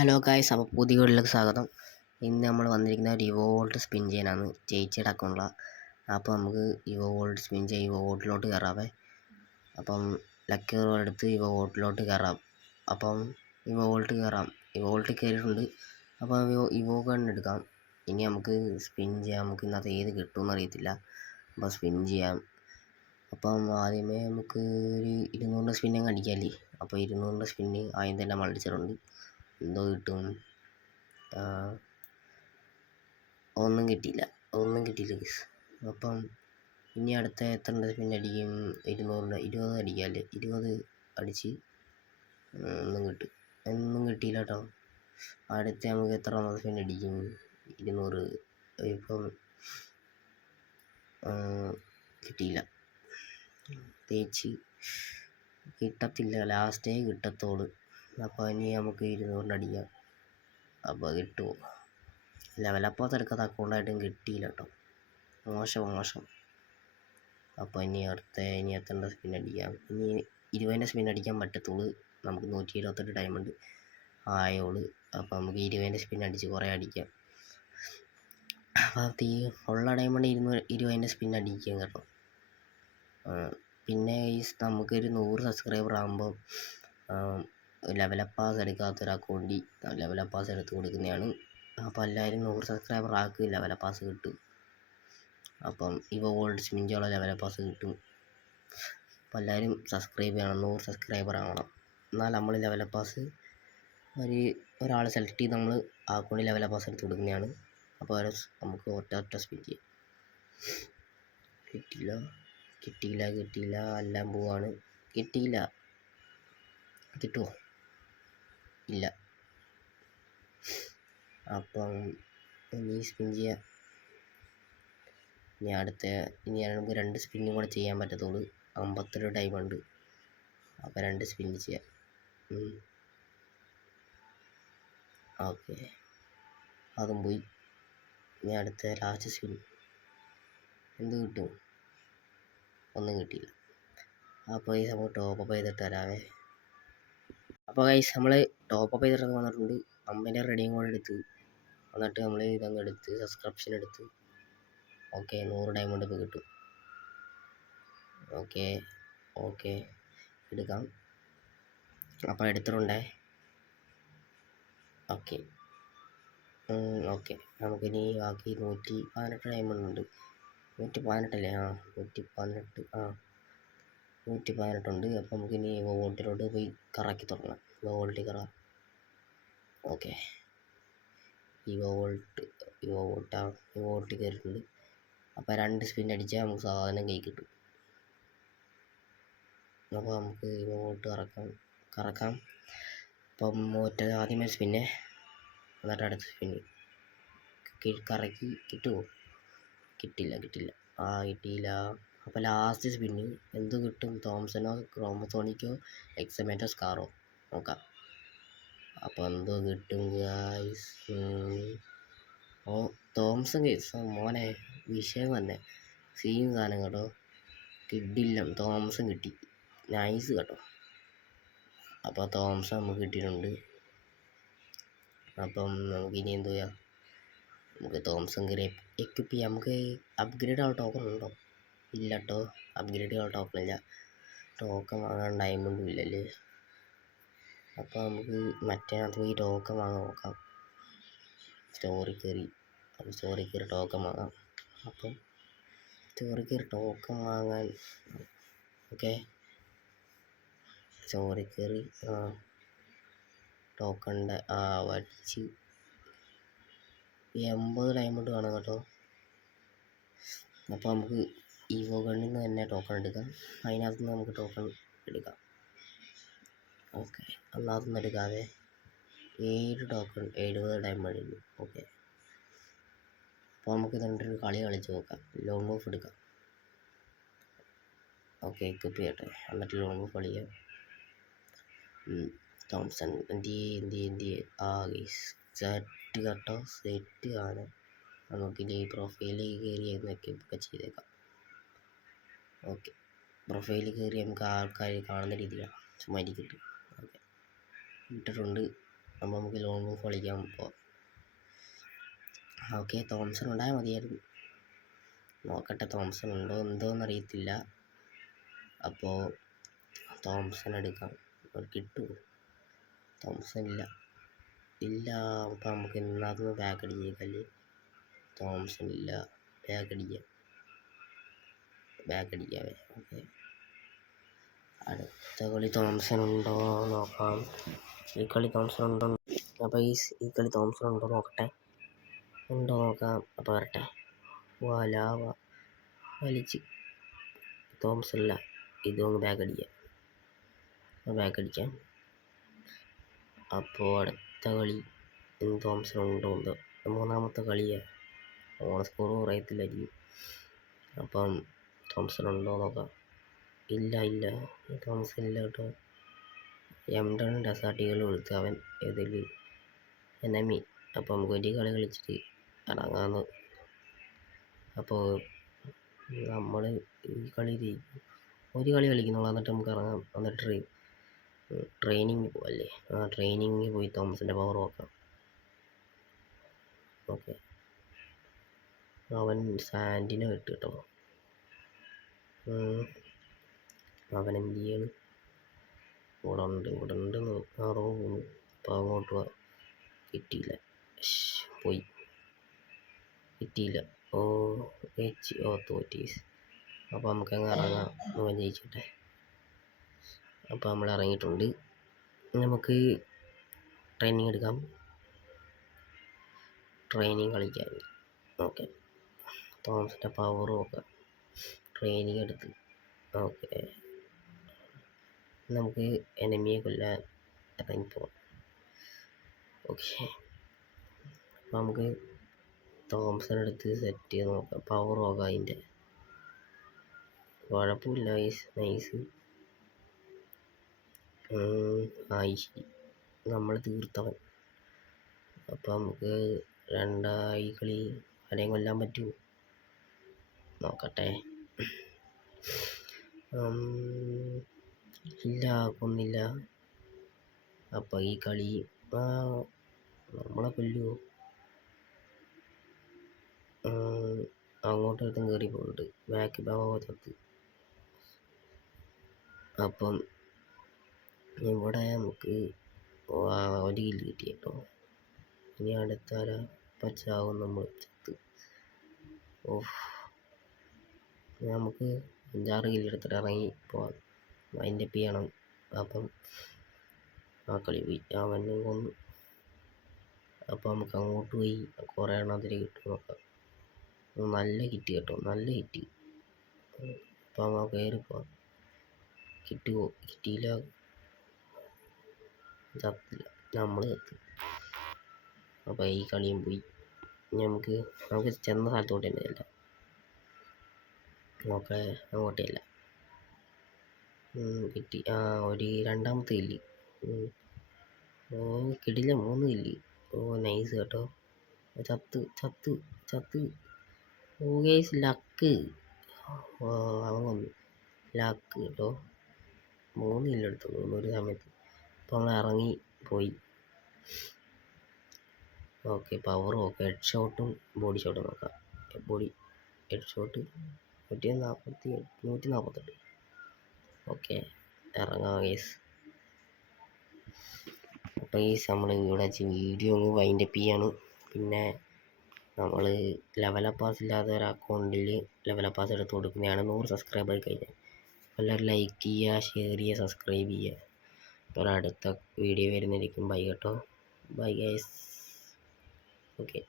Hello guys, അപ്പോൾ പുതിയ വീഡിയോയിലേക്ക് സ്വാഗതം. ഇന്ന് നമ്മൾ വന്നിരിക്കുന്ന ഒരു ഇവോൾട്ട് സ്പിൻ ചെയ്യാനാണ്, ചേച്ചിയുടെ അക്കൗണ്ടിലാണ്. അപ്പോൾ നമുക്ക് ഇവോൾട്ട് സ്പിൻ ചെയ്യാം. ഇവോൾട്ടിലോട്ട് കയറാവേ. അപ്പം ലക്കി റോൾ എടുത്ത് ഇവോൾട്ടിലോട്ട് കയറാം. അപ്പം ഇവോൾട്ട് കയറാം. ഇവോൾട്ട് കയറിയിട്ടുണ്ട്. അപ്പോൾ ഇവോ ഗൺ എടുക്കാം. ഇനി നമുക്ക് സ്പിൻ ചെയ്യാം. നമുക്ക് ഇന്നത്തെ ഏത് കിട്ടുമെന്ന് അറിയത്തില്ല. അപ്പോൾ സ്പിൻ ചെയ്യാം. അപ്പം ആദ്യമേ നമുക്ക് ഒരു 200 സ്പിന്നങ്ങ് അടിക്കാമല്ലേ. അപ്പോൾ 200 സ്പിന്ന് ആദ്യം തന്നെ മൾട്ടിച്ചറുണ്ട്. എന്തോ കിട്ടും? ഒന്നും കിട്ടിയില്ല ഗൈസ്. അപ്പം ഇനി അടുത്ത എത്ര സ്പിൻ അടിക്കും? 20 അടിക്കാമല്ലേ. 20 അടിച്ച് ഒന്നും കിട്ടിയില്ല കേട്ടോ. അടുത്ത നമുക്ക് എത്ര സ്പിൻ അടിക്കും? 200. ഇപ്പം കിട്ടിയില്ല. തേച്ച് കിട്ടത്തില്ല, ലാസ്റ്റേ കിട്ടത്തോളൂ. അപ്പോൾ ഇനി നമുക്ക് 200 അടിക്കാം. അപ്പോൾ കിട്ടുമോ? ലെവലപ്പാസ് എടുക്കാത്ത അക്കൗണ്ടായിട്ടും കിട്ടിയില്ല കേട്ടോ. മോശം. അപ്പോൾ ഇനി എത്തേണ്ട സ്പിൻ അടിക്കാം. ഇനി 20 സ്പിൻ അടിക്കാൻ പറ്റത്തുള്ളൂ. നമുക്ക് 178 ഡയമണ്ട് ആയോളൂ. അപ്പോൾ നമുക്ക് 20 സ്പിൻ അടിച്ച് കുറേ അടിക്കാം. അപ്പോൾ ഉള്ള ഡയമണ്ട് 20 സ്പിൻ അടിക്കാം കേട്ടോ. പിന്നെ നമുക്കൊരു 100 സബ്സ്ക്രൈബർ ആകുമ്പോൾ ലെവലപ്പാസ് എടുക്കാത്തൊരു അക്കൗണ്ടിൽ ലെവലപ്പാസ് എടുത്ത് കൊടുക്കുന്നതാണ്. അപ്പോൾ എല്ലാവരും 100 സബ്സ്ക്രൈബർ ആക്കി ലെവലപ്പാസ് കിട്ടും. അപ്പം ഇവോൾട്ട് സ്പിൻ ചെയ്യാനുള്ള ലെവലപ്പാസ് കിട്ടും. അപ്പോൾ എല്ലാവരും സബ്സ്ക്രൈബ് ചെയ്യണം. 100 സബ്സ്ക്രൈബർ ആവണം. എന്നാൽ നമ്മൾ ലെവലപ്പാസ് ഒരാൾ സെലക്ട് ചെയ്ത് നമ്മൾ ആ അക്കൗണ്ടിൽ ലെവലപ്പാസ് എടുത്ത് കൊടുക്കുന്നതാണ്. അപ്പോൾ നമുക്ക് ഒറ്റ സ്പിൻ ചെയ്യാം. കിട്ടിയില്ല. എല്ലാം പോവാണ്. കിട്ടിയില്ല. കിട്ടുമോ? ഇല്ല. അപ്പം ഇനി സ്പിൻ ചെയ്യാം. ഇനി നമുക്ക് 2 സ്പിന്നും കൂടെ ചെയ്യാൻ പറ്റത്തുള്ളൂ. 52 ഡയമണ്ട്. അപ്പോൾ 2 സ്പിൻ ചെയ്യാം. ഓക്കെ, അതും പോയി. ഇനി അടുത്ത ലാസ്റ്റ് സ്പിൻ എന്ത് കിട്ടും? ഒന്നും കിട്ടിയില്ല. അപ്പോൾ ഈ സമയം ടോപ്പപ്പ് ചെയ്തിട്ട് തരാവേ. അപ്പോൾ ഗൈസ്, നമ്മൾ ടോപ്പപ്പ് ചെയ്തിട്ടൊക്കെ വന്നിട്ടുണ്ട്. അമ്മേൻ്റെ റെഡിയും കൂടെ എടുത്ത് എന്നിട്ട് നമ്മൾ ഇതങ്ങ് എടുത്ത് സബ്സ്ക്രിപ്ഷൻ എടുത്ത് ഓക്കെ 100 ഡയമണ്ട് ഇപ്പോൾ കിട്ടും. ഓക്കെ എടുക്കാം. അപ്പോൾ എടുത്തിട്ടുണ്ടേ. ഓക്കെ നമുക്കിനി ബാക്കി 118 ഡയമണ്ട് ഉണ്ട്. 118 അല്ലേ? 118 ഉണ്ട്. അപ്പോൾ നമുക്കിനി വോൾട്ടിലോട്ട് പോയി കറക്കി തുടങ്ങാം. വോൾട്ടിൽ കയറാം. ഓക്കെ, വോൾട്ട് കയറിയിട്ടുണ്ട്. അപ്പോൾ 2 സ്പിൻ അടിച്ചാൽ നമുക്ക് സാധനം കൈ കിട്ടും. അപ്പോൾ നമുക്ക് വോൾട്ട് കറക്കാം. അപ്പം ആദ്യമേ സ്പിന്നെ, എന്നിട്ട് അടുത്ത സ്പിന്ന് കറക്കി. കിട്ടുമോ? കിട്ടിയില്ല. കിട്ടിയില്ല. അപ്പോൾ ലാസ്റ്റ് സ്പിന്ന് എന്ത് കിട്ടും? തോംസനോ ക്രോമസോണിക്കോ എക്സമേറ്റോ സ്കാറോ നോക്കാം. അപ്പോൾ എന്തോ കിട്ടും ഗൈസ്? Thomson guys. മോനെ വിഷയം തന്നെ. സീൻ സാധനം കേട്ടോ. കിട്ടില്ല. തോംസൺ കിട്ടി. നൈസ് കേട്ടോ. അപ്പോൾ തോംസൺ നമുക്ക് കിട്ടിയിട്ടുണ്ട്. അപ്പം നമുക്കിനി എന്ത് ചെയ്യാം? നമുക്ക് തോംസൺ കയറി എക്വിപ്പ് ചെയ്യാം. നമുക്ക് അപ്ഗ്രേഡ് ആവുന്ന ടോക്കൺ ഉണ്ടോ? ഇല്ല കേട്ടോ, അപ്ഗ്രേഡ് ചെയ്യാൻ ടോക്കൺ ഇല്ല. ടോക്കൺ വാങ്ങാൻ ഡയമണ്ടും ഇല്ലല്ലേ. അപ്പോൾ നമുക്ക് മറ്റേനകത്ത് പോയി ടോക്കൺ വാങ്ങാൻ നോക്കാം. സ്റ്റോറി കയറി ടോക്കൺ വാങ്ങാം. അപ്പം സ്റ്റോറി കയറി ടോക്കൺ വാങ്ങാൻ ഓക്കെ. സ്റ്റോറി കയറി ടോക്കണിൻ്റെ വടിച്ച് 80 ഡയമണ്ട് വേണം കേട്ടോ. അപ്പോൾ നമുക്ക് ഇവോ ഗണ്ണിൽ നിന്ന് തന്നെ ടോക്കൺ എടുക്കാം. അതിനകത്ത് നിന്ന് നമുക്ക് ടോക്കൺ എടുക്കാം. ഓക്കെ, അല്ലാതൊന്നും എടുക്കാതെ 7 ടോക്കൺ 70 ഡയമണ്ട് ഉണ്ട്. ഓക്കെ, അപ്പോൾ നമുക്ക് ഇതൊരു കളി കളിച്ച് നോക്കാം. ലോങ് ഓഫ് എടുക്കാം. ഓക്കെ, എക്വിപ്പ് ചെയ്യട്ടെ. എന്നിട്ട് ലോങ് ഓഫ് കളിക്കാം. തോംസൺ എന്ത് സെറ്റ് കേട്ടോ. സെറ്റ് ആണ്. നമുക്കിനി പ്രൊഫൈലിൽ കയറി എന്നൊക്കെ ചെയ്തേക്കാം. ഓക്കെ, പ്രൊഫൈലിൽ കയറി നമുക്ക് ആൾക്കാർ കാണുന്ന രീതിയിലാണ് ചുമ്മാ ഇരിക്കട്ടെ. ഓക്കെ, ഇട്ടിട്ടുണ്ട്. അപ്പോൾ നമുക്ക് ലോൺ മൂവ് കളിക്കാൻ പോകാം. ഓക്കെ, തോംസൺ ഉണ്ടായാൽ മതിയായിരുന്നു. നോക്കട്ടെ തോംസൺ ഉണ്ടോ എന്തോന്നറിയത്തില്ല. അപ്പോൾ തോംസൺ എടുക്കാം. കിട്ടുമോ? തോംസൺ ഇല്ല. അപ്പോൾ നമുക്ക് ഇന്നതൊന്ന് ബാക്ക് അടിച്ചേക്കല്ലേ. തോംസൺ ഇല്ല. ബാക്ക് അടിക്കാവേ. ഓക്കെ, അടുത്ത കളി തോംസൺ ഉണ്ടോ നോക്കാം. ഈ കളി തോംസൺ ഉണ്ടോ? അപ്പോൾ ഈ കളി തോംസൺ ഉണ്ടോ നോക്കട്ടെ. ഉണ്ടോ നോക്കാം. അപ്പോൾ വരട്ടെ. വലിച്ച് തോംസൺ ഇല്ല. ഇതൊന്ന് ബാക്ക് അടിക്കാം. അപ്പോൾ അടുത്ത കളി തോംസൺ ഉണ്ടോ എന്തോ. മൂന്നാമത്തെ കളിയാണ്. ഓൺ സ്കോർ പറയത്തില്ലായിരിക്കും. അപ്പം തോംസൺ ഉണ്ടോ നോക്കാം. ഇല്ല തോംസൺ ഇല്ല കേട്ടോ. M10 ഡസാട്ടികൾ കൊടുത്ത് അവൻ ഇതിൽ എനമി. അപ്പോൾ നമുക്ക് ഒരു കളി കളിച്ചിട്ട് ഇറങ്ങാമെന്ന്. അപ്പോൾ നമ്മൾ ഈ ഒരു കളി കളിക്കുന്നുള്ളൂ. എന്നിട്ട് നമുക്ക് ഇറങ്ങാം. എന്നിട്ട് ട്രെയിനിങ് പോവല്ലേ. ട്രെയിനിങ് പോയി തോംസൻ്റെ പവർ നോക്കാം. ഓക്കെ, അവൻ സാൻഡിനെ വിട്ട് കേട്ടോ. അവൻ എന്ത് ചെയ്യാണ്? ഇവിടെ ഉണ്ട് പോകുന്നു. അപ്പോൾ അങ്ങോട്ട് കിട്ടിയില്ല. കിട്ടിയില്ല. തോറ്റി. അപ്പോൾ നമുക്ക് അങ്ങ് ഇറങ്ങാം. ജയിച്ചോട്ടെ. അപ്പോൾ നമ്മൾ ഇറങ്ങിയിട്ടുണ്ട്. നമുക്ക് ട്രെയിനിങ് എടുക്കാം. ട്രെയിനിങ് കളിക്കാൻ. ഓക്കെ, തോംസൻ്റെ പവർ നോക്കാം. ട്രെയിനിങ് എടുത്ത്. ഓക്കെ, നമുക്ക് എനിമിയെ കൊല്ലാൻ ഇറങ്ങിപ്പോവാം. ഓക്കെ, അപ്പോൾ നമുക്ക് തോംസൺ എടുത്ത് സെറ്റ് ചെയ്ത് നോക്കാം. പവർ നോക്കാം. അതിൻ്റെ കുഴപ്പമില്ല. നൈസ്. നമ്മൾ തീർത്തവൻ. അപ്പോൾ നമുക്ക് രണ്ടായി കളി ആരെയും കൊല്ലാൻ പറ്റുമോ നോക്കട്ടെ. ഇല്ല, കൊന്നില്ല. അപ്പോൾ ഈ കളി നമ്മളെ കൊല്ലുമോ? അങ്ങോട്ടും കയറി പോകുന്നുണ്ട്. ബാക്ക് ഭാഗത്ത്. അപ്പം ഇവിടെ നമുക്ക് ഒരു കില്ല് കിട്ടി കേട്ടോ. ഇനി അടുത്താല പച്ചാവും നമ്മൾ ചത്ത്. നമുക്ക് 5-6 കില്ല് എടുത്തിട്ട് ഇറങ്ങി പോവാം. അതിൻ്റെ ചെയ്യണം. അപ്പം ആ കളി പോയി. അവനും കൊന്നു. അപ്പോൾ നമുക്ക് അങ്ങോട്ട് പോയി കുറേ എണ്ണം അതിൽ കിട്ടും നോക്കാം. നല്ല ഹിറ്റ് കേട്ടോ. അപ്പം നമുക്ക് കയറി പോവാം. കിട്ടുമോ? കിട്ടിയില്ല. ചത്തില്ല. നമ്മൾ ചത്ത്. അപ്പോൾ ഈ കളിയും പോയി. നമുക്ക് ചെന്ന സ്ഥലത്തോട്ട് തന്നെ അല്ല. അങ്ങോട്ടല്ല. കിട്ടി. ഒരു രണ്ടാമത്തെ കില്ല്. കിടില്ല. 3 കില്ല്. നൈസ് കേട്ടോ. ചത്ത്. Guys luck. അവൻ വന്നു. ലക്ക് കേട്ടോ. 3 കില്ല് എടുത്തു ഒരു സമയത്ത്. അപ്പോൾ നമ്മൾ ഇറങ്ങി പോയി. ഓക്കെ, പവർ നോക്കാം. ഹെഡ് ഷോട്ടും ബോഡി ഷോട്ടും നോക്കാം. Head shot 148. ഓക്കെ, ഇറങ്ങാം ഗൈസ്. അപ്പോൾ നമ്മൾ ഇവിടെ വെച്ച് വീഡിയോ ഒന്ന് വൈൻഡപ്പ് ചെയ്യാണ്. പിന്നെ നമ്മൾ ലെവലപ്പ് പാസ് ഇല്ലാത്ത ഒരു അക്കൗണ്ടിൽ ലെവലപ്പ് പാസ് എടുത്ത് കൊടുക്കുന്നതാണ്. 100 സബ്സ്ക്രൈബർ കഴിഞ്ഞാൽ എല്ലാവരും ലൈക്ക് ചെയ്യുക, ഷെയർ ചെയ്യുക, സബ്സ്ക്രൈബ് ചെയ്യുക. അപ്പോൾ അടുത്ത വീഡിയോ വരുന്നതായിരിക്കും. ബൈ കേട്ടോ. Bye guys. ഓക്കെ.